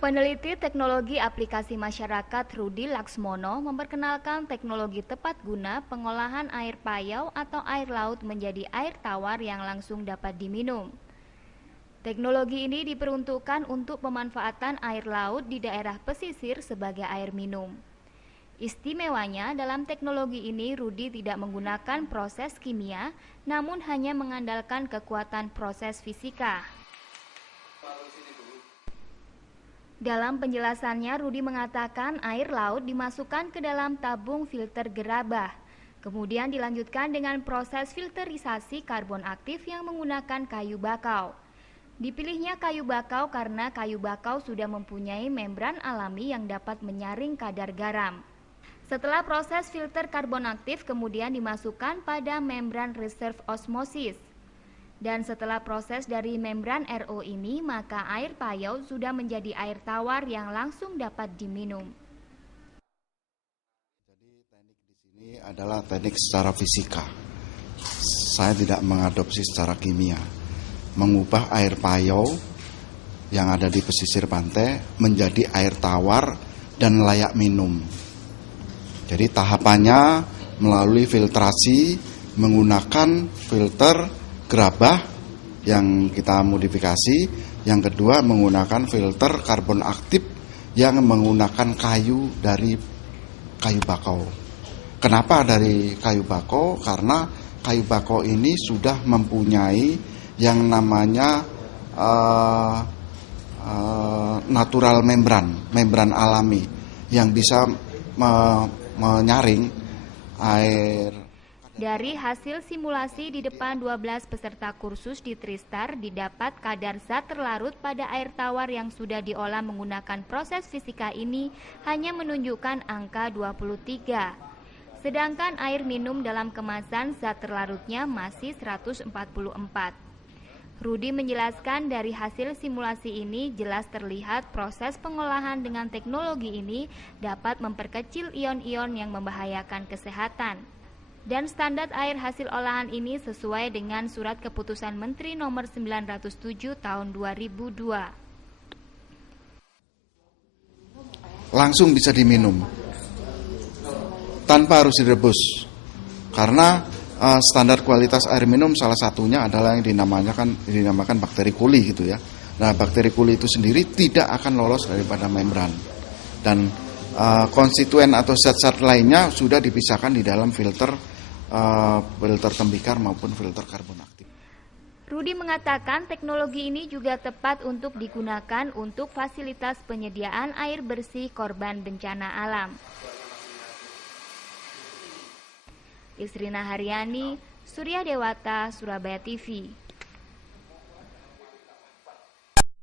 Peneliti teknologi aplikasi masyarakat Rudi Laksmono memperkenalkan teknologi tepat guna pengolahan air payau atau air laut menjadi air tawar yang langsung dapat diminum. Teknologi ini diperuntukkan untuk pemanfaatan air laut di daerah pesisir sebagai air minum. Istimewanya dalam teknologi ini Rudi tidak menggunakan proses kimia, namun hanya mengandalkan kekuatan proses fisika. Dalam penjelasannya, Rudi mengatakan air laut dimasukkan ke dalam tabung filter gerabah. Kemudian dilanjutkan dengan proses filterisasi karbon aktif yang menggunakan kayu bakau. Dipilihnya kayu bakau karena kayu bakau sudah mempunyai membran alami yang dapat menyaring kadar garam. Setelah proses filter karbon aktif kemudian dimasukkan pada membran reserve osmosis. Dan setelah proses dari membran RO ini, maka air payau sudah menjadi air tawar yang langsung dapat diminum. Jadi teknik di sini adalah teknik secara fisika. Saya tidak mengadopsi secara kimia. Mengubah air payau yang ada di pesisir pantai menjadi air tawar dan layak minum. Jadi tahapannya melalui filtrasi menggunakan filter gerabah yang kita modifikasi, yang kedua menggunakan filter karbon aktif yang menggunakan kayu dari kayu bakau. Kenapa dari kayu bakau? Karena kayu bakau ini sudah mempunyai yang namanya natural membran alami yang bisa menyaring air. Dari hasil simulasi di depan 12 peserta kursus di Tristar didapat kadar zat terlarut pada air tawar yang sudah diolah menggunakan proses fisika ini hanya menunjukkan angka 23. Sedangkan air minum dalam kemasan zat terlarutnya masih 144. Rudi menjelaskan dari hasil simulasi ini jelas terlihat proses pengolahan dengan teknologi ini dapat memperkecil ion-ion yang membahayakan kesehatan. Dan standar air hasil olahan ini sesuai dengan Surat Keputusan Menteri Nomor 907 Tahun 2002. Langsung bisa diminum tanpa harus direbus. Karena standar kualitas air minum salah satunya adalah yang dinamakan bakteri koli gitu ya. Nah, bakteri koli itu sendiri tidak akan lolos daripada membran. Dan konstituen atau zat-zat lainnya sudah dipisahkan di dalam filter tembikar maupun filter karbon aktif. Rudi mengatakan teknologi ini juga tepat untuk digunakan untuk fasilitas penyediaan air bersih korban bencana alam. Isrina Haryani, Surya Dewata, Surabaya TV.